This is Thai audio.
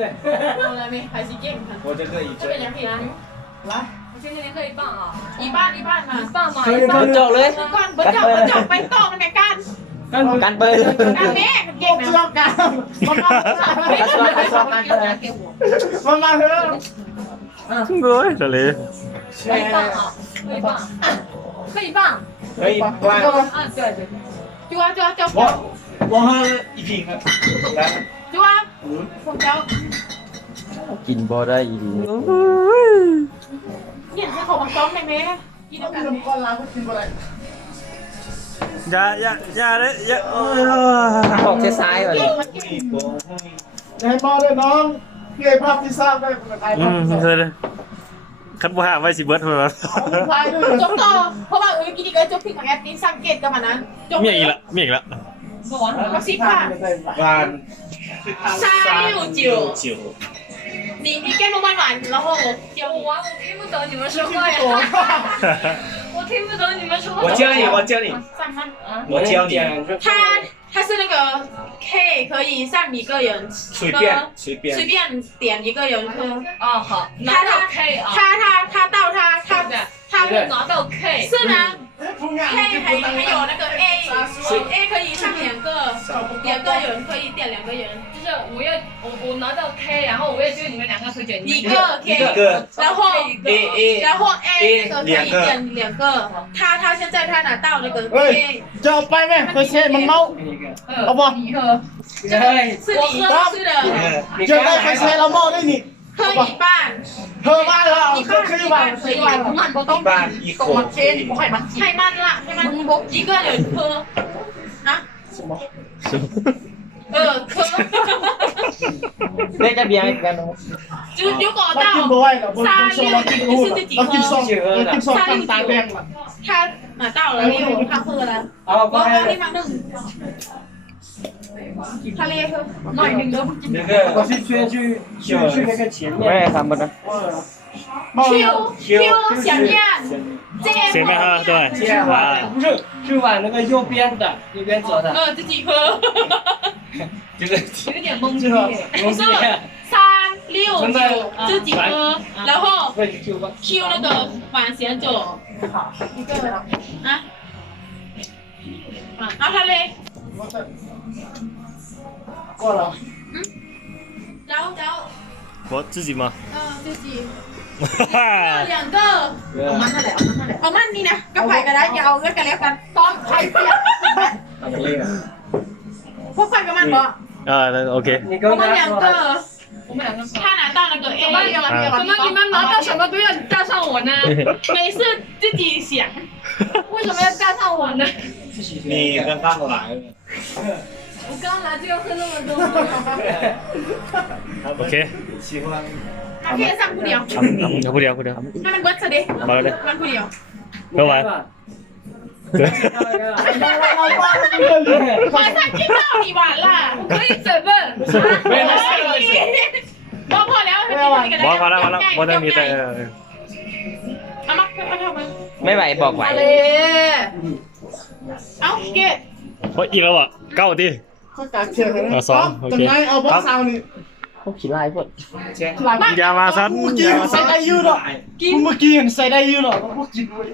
来没？还是健康？我这个已这边也可以啊。来，我现在可以放啊，一半嘛，一半嘛。บนจอกเลย ก่อนบนจอกไปต่อมันไงกัน กันเปิด กันแม่เก่ง 不 นะ 知道干，妈妈，妈妈喝， โอ้ยทะเล 可以放啊，可以放，可以放。可以关。啊，对对。就啊，我喝一瓶了，来。就啊，ผมจะ กินบ่ได้อีดี เนี่ยให้เขาบังคับได้ไหมกินแล้วกัน 你们过来，我听过来。 อย่าเลยอย่า ออกซ้ายก่อน ให้มาเลยน้องเก็บภาพที่สร้างได้เป็นไทยภาพที่สร้าง เคยเลยคันบ่หาไว้สิเบิร์ดเลย ไทยด้วย จบต่อเพราะว่ากินดีก็จบที่ของแอปนี้สังเกตกับมันนั้นจบ มีอีกละก็สิบค่ะ 晚369九。你跟我玩完，然后我教我玩，我听不懂你们说话呀，我听不懂你们说话。我教你，我教你，上班啊，我教你。他是那个 K 可以上一个人随便随便随便点一个人喝。哦，好，拿到 K 啊，他到他拿到 K，是呢，K 还有那个 A 可以上2个人可以点2个人。就是我拿到 K，然后我也就你们两个可以选一个 K，然后 A 那个可以点2个，他现在他拿到那个 A， จะเอาไปไหมไปเช่มันเมาเอาบ่ 一个，这个是你吃的， จะได้ไปเช่เราเมาได้นี่ 喝一半， เธอมาแล้ว 一 ก็ 半 คือ 一 ว่า 半可以，慢不动，一半一口。太慢了，一个人喝啊，喝。 เล่นจะเบียร์กัน 就如果 เรากิน 到 บ่อยเรากินส้มเรากินอูเรากินส้มเรากินส้มกันตาแดงละ 他拿到了6，他喝了，我立马弄。他烈喝，那一定都不那我个是去那个前 ไม่ 面 ได้ทำมันนะ Q 想念，这 เสียงไหมฮะด้วยว้า 不是，是往那个右边的，右边走的。自己喝，这个有点懵逼。不是369自己喝，然后 Q 那个往前走，一个啊，然后他嘞，过了然后我自己吗自己2个。เอามันนี่นะก็ไปกันได้ยาวแล้วกันแล้วกันตอนใครเปลี่ยนพวกใครกับมันบอก โอเค 我们2个我们两个他拿到那个 A，怎么你们拿到什么都要加上我呢？每次自己想，为什么要加上我呢？你刚刚来了。我刚来就要喝那么多。โอเค 喜欢。他可以上不了， พูดเดียว 他们不吃的， มาเลย 上不了。 เมื่อวาน 马上就到你完了，可以整份。包括了， บอกมาแล้วบอกได้มีแต่ เอามาทำมา ไม่ไหวบอกไหว เอาเกต เพราะอีกแล้วอ่ะเก้าที เขาการเชียร์กันนะตรงไหนเอาบอสซาวนี่ พวกขี้ไล่พวก อย่ามาซัน เมื่อกี้ใส่ได้ยืดหรอเมื่อกี้เห็นใส่ได้ยืดหรอพวกกินด้วย